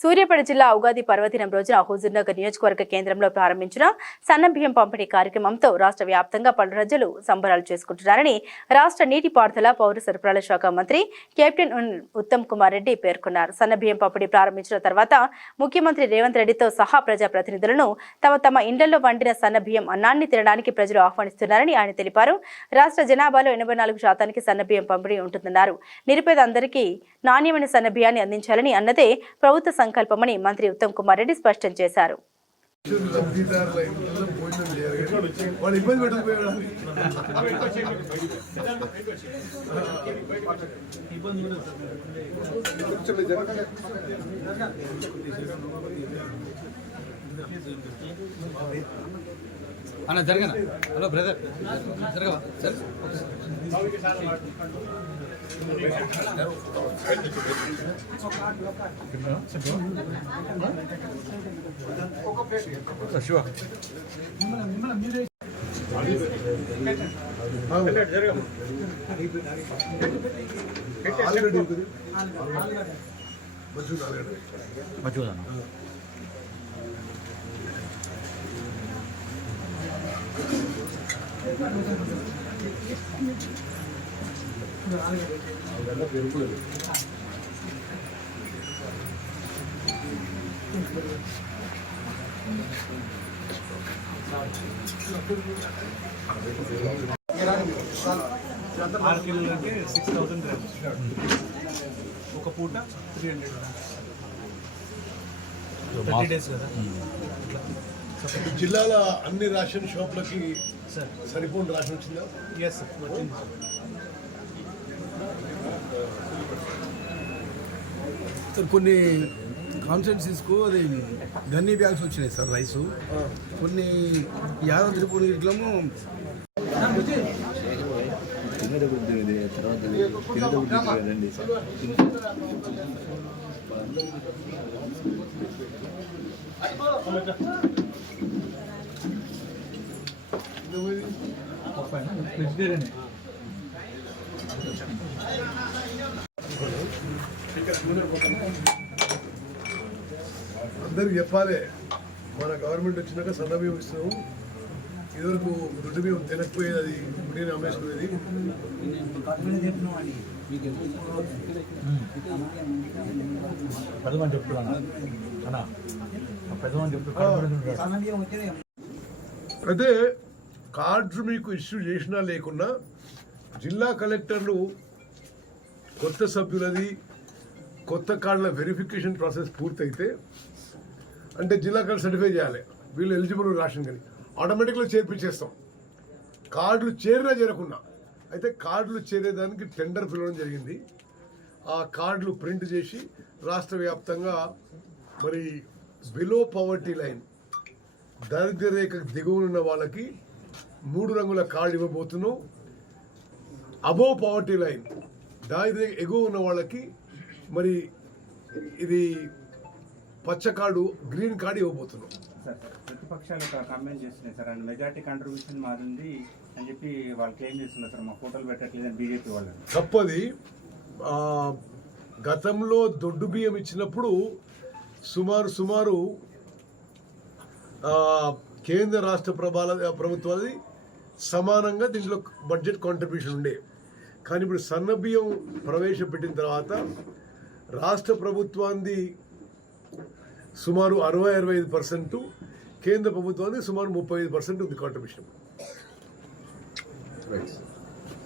సూర్యాపేట జిల్లా ఉగాది పర్వదినం రోజున హుజూర్నగర్ నియోజకవర్గ కేంద్రంలో ప్రారంభించిన సన్నబియ్యం పంపిణీ కార్యక్రమంతో రాష్ట్ర వ్యాప్తంగా పలు ప్రజలు సంబరాలు చేసుకుంటున్నారని రాష్ట్ర నీటిపారుదల పౌర సరఫరాల శాఖ మంత్రి కెప్టెన్ ఉన్- ఉత్తమ్ కుమార్ రెడ్డి పేర్కొన్నారు. సన్నబియ్యం పంపిణీ ప్రారంభించిన తర్వాత ముఖ్యమంత్రి రేవంత్ రెడ్డితో సహా ప్రజాప్రతినిధులను తమ తమ ఇండ్లలో వండిన సన్నబియ్యం అన్నాన్ని తినడానికి ప్రజలు ఆహ్వానిస్తున్నారని ఆయన తెలిపారు. రాష్ట్ర జనాభాలో ఎనభై నాలుగు శాతానికి సన్నబియ్యం పంపిణీ ఉంటుందన్నారు. నిరుపేద అందరికీ నాణ్యమైన సన్నబియ్యాన్ని అందించాలని అన్నదే ప్రభుత్వ సంకల్పమని మంత్రి ఉత్తమ్ కుమార్ రెడ్డి స్పష్టం చేశారు. లబ్ధిదారుల ఇంట్లో భోజనం చేయాలి కానీ వాళ్ళు ఇబ్బంది పెట్టకపోయాడు అన్న జరగనా హలో బ్రదర్ జరగవా సరే శివ ఆలుగడ్డ ఉంటుంది ఆరు కిలోలు అంటే సిక్స్ థౌసండ్ గ్రామ్స్ ఒక పూట త్రీ హండ్రెడ్ థర్టీ డేస్ కదా. జిల్లాల అన్ని రేషన్ షాపులకి సార్ సరిపోయిన రేషన్ వచ్చిందా? ఎస్ సార్ వచ్చింది సార్ కొన్ని కాన్స్టిట్యున్సీస్కు అది గన్నీ బ్యాగ్స్ వచ్చినాయి సార్ రైసు కొన్ని యాదవ్ త్రిపుర వెజిటేరియన్ అందరికి చెప్పాలి. మన గవర్నమెంట్ వచ్చినాక సన్న బియ్యం ఇస్తున్నాము. ఇదివరకు దొడ్డు బియ్యం తినకపోయేది అది నేను అమ్మేసుకునేది పెద్దమని చెప్తున్నా. అన్నా పెద్దమని చెప్తూ అయితే కార్డ్స్ మీకు ఇష్యూ చేసినా లేకున్నా జిల్లా కలెక్టర్లు కొత్త సభ్యులది కొత్త కార్డుల వెరిఫికేషన్ ప్రాసెస్ పూర్తయితే అంటే జిల్లా కలెక్టర్ సర్టిఫై చేయాలి. వీళ్ళు ఎలిజిబుల్ రాషన్ కానీ. ఆటోమేటిక్గా చేర్పించేస్తాం. కార్డులు చేరినా చేరకున్నా. అయితే కార్డులు చేరేదానికి టెండర్ పిలవడం జరిగింది. ఆ కార్డులు ప్రింట్ చేసి రాష్ట్ర వ్యాప్తంగా మరి బిలో పవర్టీ లైన్ దారిద్ర్య రేఖకు దిగువ ఉన్న వాళ్ళకి మూడు రంగుల కార్డు ఇవ్వబోతున్నాం. అబోవ్ పవర్టీ లైన్ దారిద్ర్య ఎగువ ఉన్న వాళ్ళకి మరి ఇది పచ్చ కార్డు గ్రీన్ కార్డు ఇవ్వబోతున్నాం. సార్ ప్రతిపక్షాలు కామెంట్ చేస్తున్నాయి సార్. అండ్ మెజార్టీ కాంట్రిబ్యూషన్ మాది ఉంది అని చెప్పి వాళ్ళు క్లెయిమ్ చేస్తున్నారు సార్. మా ఫోటోలు పెట్టట్లేదని బీజేపీ వాళ్ళు తప్పది. గతంలో దొడ్డు బియ్యం ఇచ్చినప్పుడు సుమారు సుమారు కేంద్ర రాష్ట్ర ప్రభాల ప్రభుత్వాలది సమానంగా దీంట్లో బడ్జెట్ కాంట్రిబ్యూషన్ ఉండే. కానీ ఇప్పుడు సన్నబియ్యం ప్రవేశపెట్టిన తర్వాత రాష్ట్ర ప్రభుత్వాన్ని సుమారు అరవై అరవై ఐదు పర్సెంట్ కేంద్ర ప్రభుత్వానికి సుమారు ముప్పై ఐదు పర్సెంట్ ఉంది కాంట్రిబ్యూషన్